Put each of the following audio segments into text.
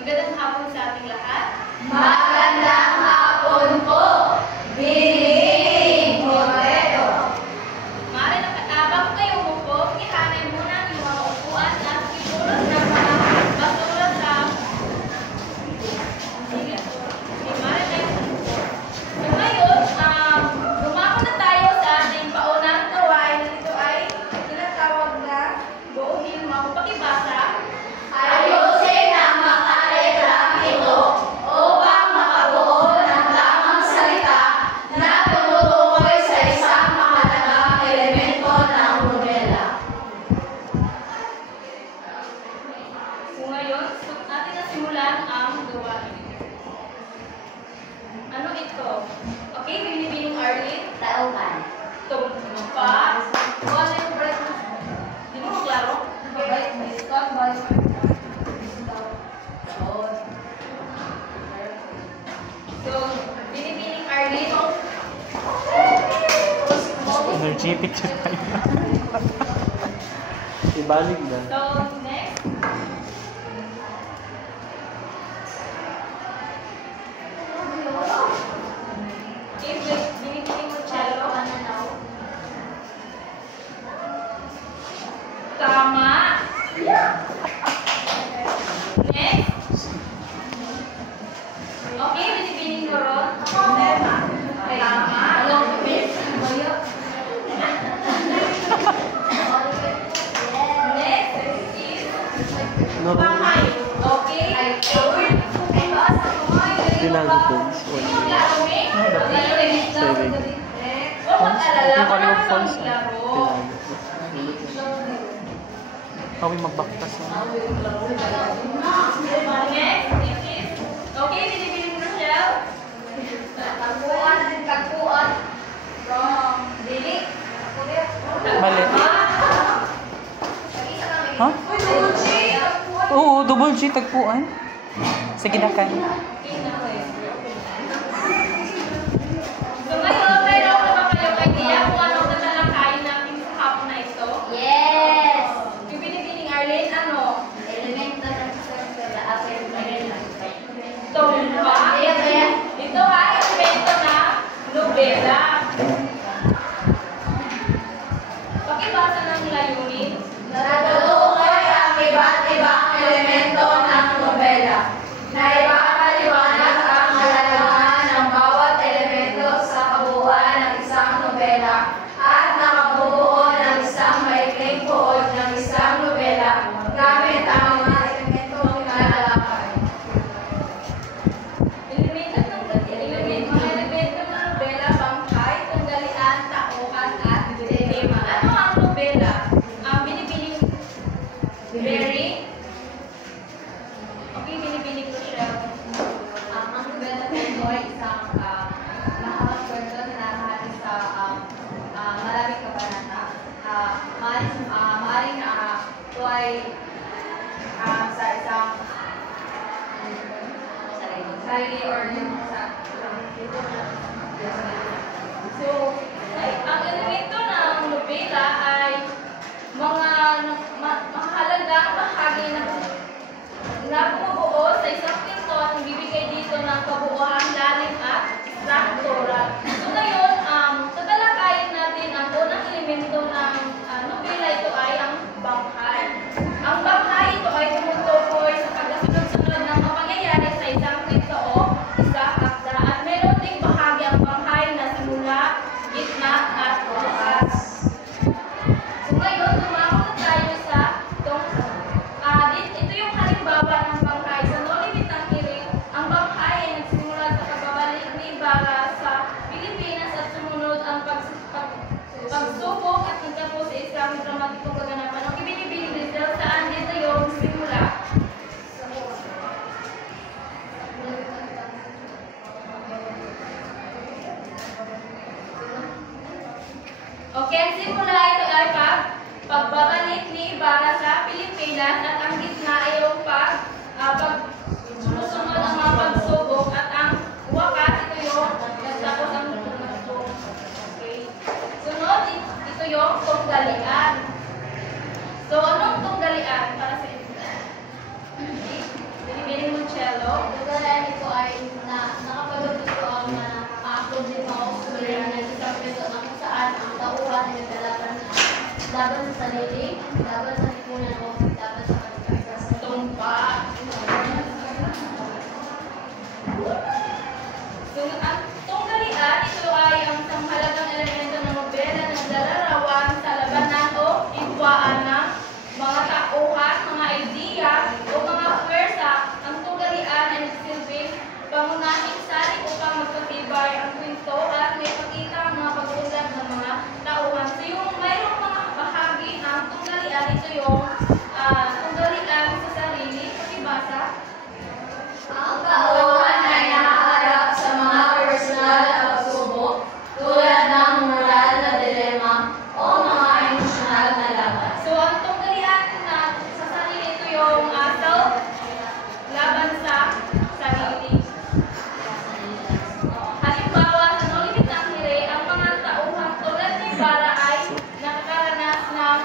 Magandang hapon sa ating lahat. Magandang hapon po, Bining Moreto. Maaari na bago kayo umupo, ihanay muna ang mga upuan at ipulot ng mga basura sa maaari na yung umupo. So ngayon, dumako na tayo sa ating paunang gawain na ito ay tinatawag na buuhin mo. Pakibasa. Ayusin ang makareklang ito upang makabuo ng tamang salita na tumutukoy sa isang mahalagang elemento ng nobela. So ngayon, atin na simulan ang gawain. Ano ito? Okay, binibining Arlene? Tauhan. Tumpa. Wala yung breath. Hindi mo klaro? So, binibining Arlene. Energetic siya tayo. Ibalik na. So, next. Okay, binibining mo cello. Tama. Next. Okay, binibining mo ron. Tama. Next is No, panghay. Okay? Pinag-falls. Seven. Huwag mag-alala. Yung Marami Hollywood Falls. kang laro. Kami magbaktas na. Next, this is, okay, binibining mo Rochelle. Tagpuan. From Dili. Mali. Ha? Oo, double G, tagpuan. Sige na kayo. So ngayon, mayroon na ba kayo idea kung anong tatalakayin natin sa hapon na ito? Yes! Yung binibining Arlene, ano? Elemento ng Tumpa. Ito ha, elemento na nobela. Pakibasa ng layunin. Natutukoy ang iba't ibang elemento ng nobela na ipapaliwanag ang kahalagahan ng bawat elemento sa kabuuan ng isang nobela at nakabubuo ng isang maikling buod ng isang nobela gamit ang mga elementong kinalalaman. Mga elemento ng nobela, bangkay, tunggalian, tauhan, at tema. Ano ang nobela? Ang binibining Mary. Okay, binibining Rochelle. Ang nobela po ay isang mahabang kwento na nakahati sa maraming kabanata. Maaaring ito ay sa isang sarili or yung sa So, ang elemento ng nobela ay mga mahalagang bahagi na bumubuo sa isang kwento at nagbibigay dito ng kabuuan, lalim at struktura. So ngayon, tatalakayin natin ang unang elemento ng nobela. Ito ay ang banghay. Ang banghay ito ay tumutukoy sa pagkasunod-sunod ng mga pangyayari sa isang kwento o sa akda. At meron ding bahagi ang banghay na simula, gitna at wakas. Palo. Tunggalan ito ay nakapagod ito ang ako din ako sumulay ng isang peso na kung saan ang tauhan ay naglalaban laban sa sarili, laban sa lipunan o laban sa kaligtasan. Tumpa. Ang tunggalian, ito ay ang isang mahalagang elemento ng nobela na naglalarawan sa labanan o igwaan ng mga tauhan, mga ideya o mga pwersa. Ang tunggalian ay nagsilbing pangunahing salik upang magpatibay ang kwento at may pakita ang mga pag-uusap ng mga tauhan. So yung mayroong mga bahagi ng tunggalian, ito yung tunggalian sa sarili. Pakibasa. Ang tauhan ay nakaharap sa mga personal na pagsubok tulad ng moral na dilema o mga emosyonal na laban. So, ang tunggalian na sa sarili, ito yung self laban sa sarili. Halimbawa, sa nulimit ng hiri, ang mga tauhan tulad ni Bara ay nakakaranas ng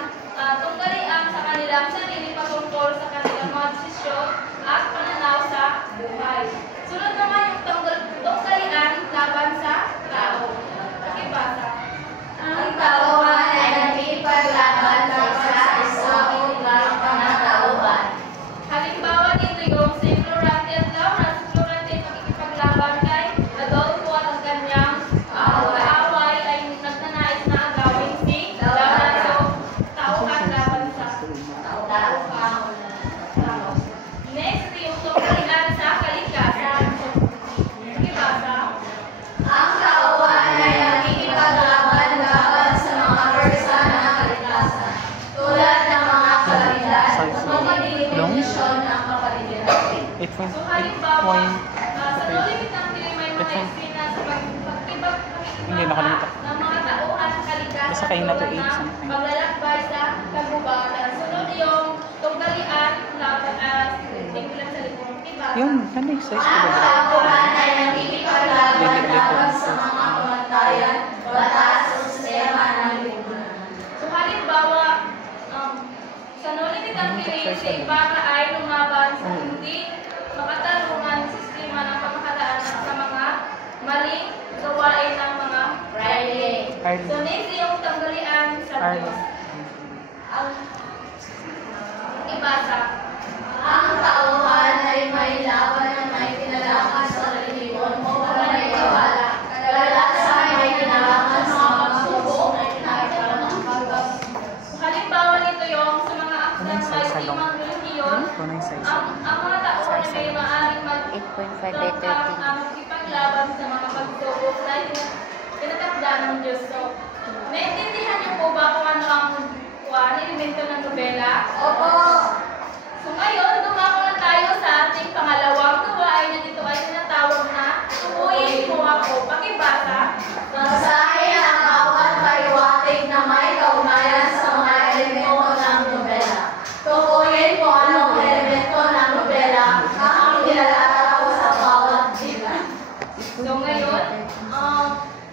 tunggalian sa kanilang sarili patungkol sa kanilang mga desisyon at pananaw sa buhay. Sunod naman yung tunggalian laban sa tao. Pakibasa. Ang tauhan ay nakikipaglaban sa isa-isa o ibang pangatauhan. Halimbawa dito yung si Florante at Laura. Si Florante ay makikipaglaban kay Adolfo at ang kanyang kaaway ay nagnanais na agawin si Laura. So, tauhan laban sa tauhan. Next, yung tunggalian sa kalikasan. Pakibasa. Ang tauhan ay nakikipaglaban laban sa mga personal na kalikasan tulad ng mga kalamidad at mga diminisyon ng kapaligiran. 8 So, halimbawa, sa Okay. nulimit ng hiri may mga That's fine. eksena sa pagkibag Hindi, nakalimutan. ng mga tauhan sa kalikasan Basta kayo na to, tulad 8 ng something. paglalakbay sa kagubatan. Sunod yung tunggalian laban tingnan sa likod. Diba? Yun, ano yung size ko Ang ba? tauhan ay nakikipaglaban laban sa mga kamantayan, batas o sistema ng lipunan. So, halimbawa, sa nulimit ng hiri, si Ibarra ay lumaban sa hindi makatarungan sistema ng pamahalaan at sa mga maling gawain ng mga Friday. So, next yung tunggalian sa Diyos. Ang ibasa. Ang tauhan ay may laban na may kinalaman sa relihiyon o paniniwala. Kadalasan ay may kinalaman sa mga pagsubok na pinagkaroon ng pagkas. Halimbawa nito yung sa mga akdang may limang relihiyon, Ito na yung size. ang mga tauhan ay may maaaring 8.5 by 13. magkipaglaban sa mga pagsubok na tinatakda ng Diyos. So, naintindihan niyo po ba kung ano ang elemento ng nobela? Opo! So ngayon, dumako na tayo sa ating pangalawang gawain na dito ay tinatawag na tukuyin mo ako. Pakibasa. Basahin ang bawat paliwanag na may kaugnayan sa mga elemento ng nobela. Tukuyin kung anong elemento ng nobela ang nilalaraw sa bawat diba. So ngayon,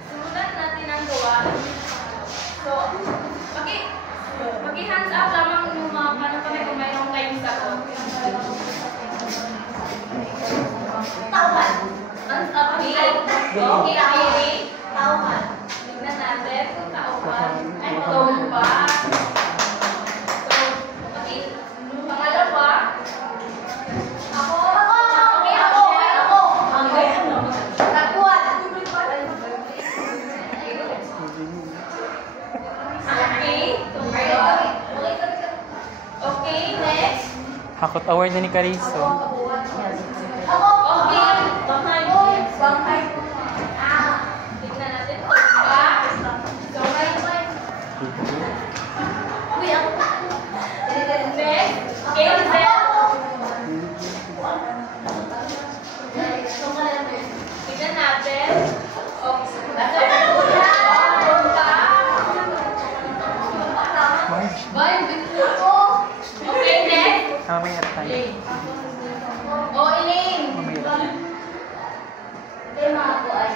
simulan natin ang gawain. So, paki-hands up lamang yung mga paano kami kung mayroong kayong sagot. Tauhan. Hands up, B. Okay, Mary. Tauhan. Tignan natin kung tauhan ay tumba. So, pangalawa, Ako. Tapuan. okay, next. Hakot award na ni Carizo. Ako. Okay, banghay. Banghay. Tignan natin, tumba. So, Uy, ako. next, Hazel. Tignan natin. Marge. Okay, next. Mamaya tayo. O, Elaine. Mamaya. Tema ako ay